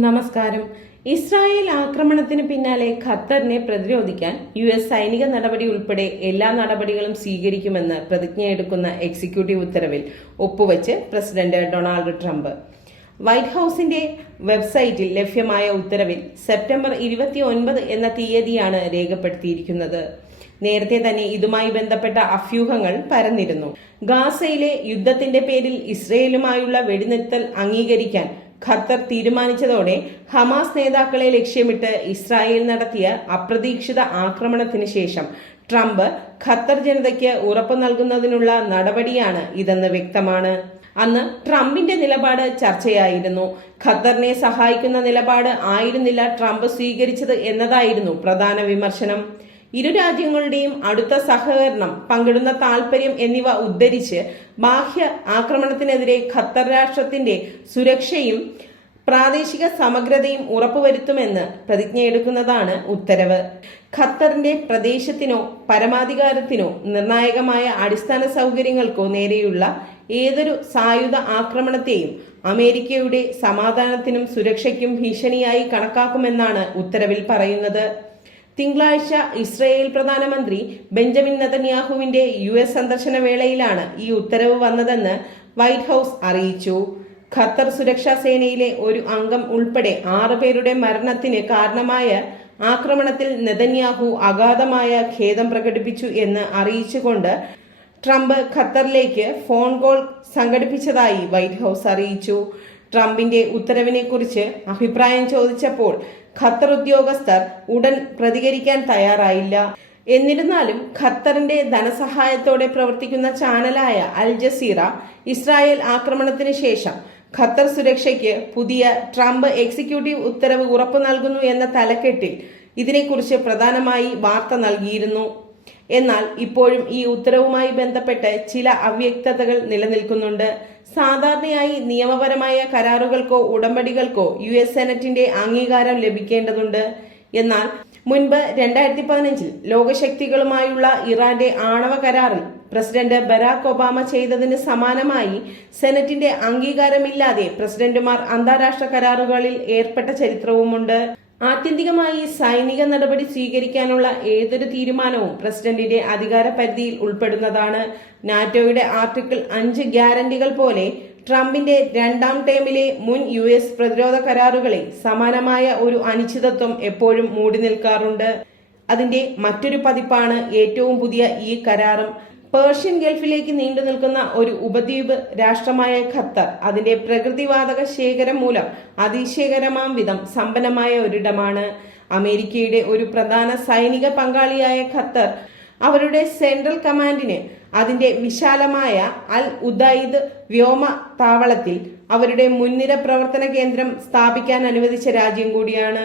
നമസ്കാരം. ഇസ്രായേൽ ആക്രമണത്തിന് പിന്നാലെ ഖത്തറിനെ പ്രതിരോധിക്കാൻ യു എസ് സൈനിക നടപടി ഉൾപ്പെടെ എല്ലാ നടപടികളും സ്വീകരിക്കുമെന്ന് പ്രതിജ്ഞയെടുക്കുന്ന എക്സിക്യൂട്ടീവ് ഉത്തരവിൽ ഒപ്പുവെച്ച് പ്രസിഡന്റ് ഡൊണാൾഡ് ട്രംപ്. വൈറ്റ് ഹൌസിന്റെ വെബ്സൈറ്റിൽ ലഭ്യമായ ഉത്തരവിൽ സെപ്റ്റംബർ ഇരുപത്തി ഒൻപത് എന്ന തീയതിയാണ് രേഖപ്പെടുത്തിയിരിക്കുന്നത്. നേരത്തെ തന്നെ ഇതുമായി ബന്ധപ്പെട്ട അഭ്യൂഹങ്ങൾ പരന്നിരുന്നു. ഗാസയിലെ യുദ്ധത്തിന്റെ പേരിൽ ഇസ്രയേലുമായുള്ള വെടിനിർത്തൽ അംഗീകരിക്കാൻ ഖത്തർ തീരുമാനിച്ചതോടെ ഹമാസ് നേതാക്കളെ ലക്ഷ്യമിട്ട് ഇസ്രായേൽ നടത്തിയ അപ്രതീക്ഷിത ആക്രമണത്തിന് ശേഷം ട്രംപ് ഖത്തർ ജനതയ്ക്ക് ഉറപ്പു നൽകുന്നതിനുള്ള നടപടിയാണ് ഇതെന്ന് വ്യക്തമാണ്. അന്ന് ട്രംപിന്റെ നിലപാട് ചർച്ചയായിരുന്നു. ഖത്തറിനെ സഹായിക്കുന്ന നിലപാട് ആയിരുന്നില്ല ട്രംപ് സ്വീകരിച്ചത് എന്നതായിരുന്നു പ്രധാന വിമർശനം. ഇരു രാജ്യങ്ങളുടെയും അടുത്ത സഹകരണം പങ്കിടുന്ന താൽപര്യം എന്നിവ ഉദ്ധരിച്ച് ബാഹ്യ ആക്രമണത്തിനെതിരെ ഖത്തർ രാഷ്ട്രത്തിന്റെ സുരക്ഷയും പ്രാദേശിക സമഗ്രതയും ഉറപ്പുവരുത്തുമെന്ന് പ്രതിജ്ഞയെടുക്കുന്നതാണ് ഉത്തരവ്. ഖത്തറിന്റെ പ്രദേശത്തിനോ പരമാധികാരത്തിനോ നിർണായകമായ അടിസ്ഥാന സൗകര്യങ്ങൾക്കോ നേരെയുള്ള ഏതൊരു സായുധ ആക്രമണത്തെയും അമേരിക്കയുടെ സമാധാനത്തിനും സുരക്ഷയ്ക്കും ഭീഷണിയായി കണക്കാക്കുമെന്നാണ് ഉത്തരവിൽ പറയുന്നത്. തിങ്കളാഴ്ച ഇസ്രയേൽ പ്രധാനമന്ത്രി ബെഞ്ചമിൻ നതന്യാഹുവിന്റെ യു എസ് സന്ദർശന വേളയിലാണ് ഈ ഉത്തരവ് വന്നതെന്ന് വൈറ്റ് ഹൌസ് അറിയിച്ചു. ഖത്തർ സുരക്ഷാ സേനയിലെ ഒരു അംഗം ഉൾപ്പെടെ ആറ് പേരുടെ മരണത്തിന് കാരണമായ ആക്രമണത്തിൽ നെതന്യാഹു അഗാധമായ ഖേദം പ്രകടിപ്പിച്ചു എന്ന് അറിയിച്ചുകൊണ്ട് ട്രംപ് ഖത്തറിലേക്ക് ഫോൺ കോൾ സംഘടിപ്പിച്ചതായി വൈറ്റ് ഹൌസ് അറിയിച്ചു. ട്രംപിന്റെ ഉത്തരവിനെക്കുറിച്ച് അഭിപ്രായം ചോദിച്ചപ്പോൾ ഖത്തർ ഉദ്യോഗസ്ഥർ ഉടൻ പ്രതികരിക്കാൻ തയ്യാറായില്ല. എന്നിരുന്നാലും ഖത്തറിന്റെ ധനസഹായത്തോടെ പ്രവർത്തിക്കുന്ന ചാനലായ അൽ ജസീറ ഇസ്രായേൽ ആക്രമണത്തിന് ശേഷം ഖത്തർ സുരക്ഷയ്ക്ക് പുതിയ ട്രംപ് എക്സിക്യൂട്ടീവ് ഉത്തരവ് ഉറപ്പു നൽകുന്നു എന്ന തലക്കെട്ടിൽ ഇതിനെക്കുറിച്ച് പ്രധാനമായി വാർത്ത നൽകിയിരുന്നു. എന്നാൽ ഇപ്പോഴും ഈ ഉത്തരവുമായി ബന്ധപ്പെട്ട് ചില അവ്യക്തതകൾ നിലനിൽക്കുന്നുണ്ട്. സാധാരണയായി നിയമപരമായ കരാറുകൾക്കോ ഉടമ്പടികൾക്കോ യു എസ് സെനറ്റിന്റെ അംഗീകാരം ലഭിക്കേണ്ടതുണ്ട്. എന്നാൽ മുൻപ് രണ്ടായിരത്തി പതിനഞ്ചിൽ ലോകശക്തികളുമായുള്ള ഇറാന്റെ ആണവ കരാറിൽ പ്രസിഡന്റ് ബരാക് ഒബാമ ചെയ്തതിന് സമാനമായി സെനറ്റിന്റെ അംഗീകാരമില്ലാതെ പ്രസിഡന്റുമാർ അന്താരാഷ്ട്ര കരാറുകളിൽ ഏർപ്പെട്ട ചരിത്രവുമുണ്ട്. ആത്യന്തികമായി സൈനിക നടപടി സ്വീകരിക്കാനുള്ള ഏതൊരു തീരുമാനവും പ്രസിഡന്റിന്റെ അധികാര പരിധിയിൽ ഉൾപ്പെടുന്നതാണ്. നാറ്റോയുടെ ആർട്ടിക്കിൾ അഞ്ച് ഗ്യാരണ്ടികൾ പോലെ ട്രംപിന്റെ രണ്ടാം ടേമിലെ മുൻ യു എസ് പ്രതിരോധ കരാറുകളിൽ സമാനമായ ഒരു അനിശ്ചിതത്വം എപ്പോഴും മൂടി നിൽക്കാറുണ്ട്. അതിന്റെ മറ്റൊരു പതിപ്പാണ് ഏറ്റവും പുതിയ ഈ കരാറും. പേർഷ്യൻ ഗൾഫിലേക്ക് നീണ്ടു നിൽക്കുന്ന ഒരു ഉപദ്വീപ് രാഷ്ട്രമായ ഖത്തർ. അതിന്റെ പ്രകൃതിവാതക ശേഖരം മൂലം അതിശയകരമാം വിധം സമ്പന്നമായ ഒരിടമാണ്. അമേരിക്കയുടെ ഒരു പ്രധാന സൈനിക പങ്കാളിയായ ഖത്തർ അവരുടെ സെൻട്രൽ കമാൻഡിന് അതിന്റെ വിശാലമായ അൽ ഉദൈദ് വ്യോമ താവളത്തിൽ അവരുടെ മുൻനിര പ്രവർത്തന കേന്ദ്രം സ്ഥാപിക്കാൻ അനുവദിച്ച രാജ്യം കൂടിയാണ്.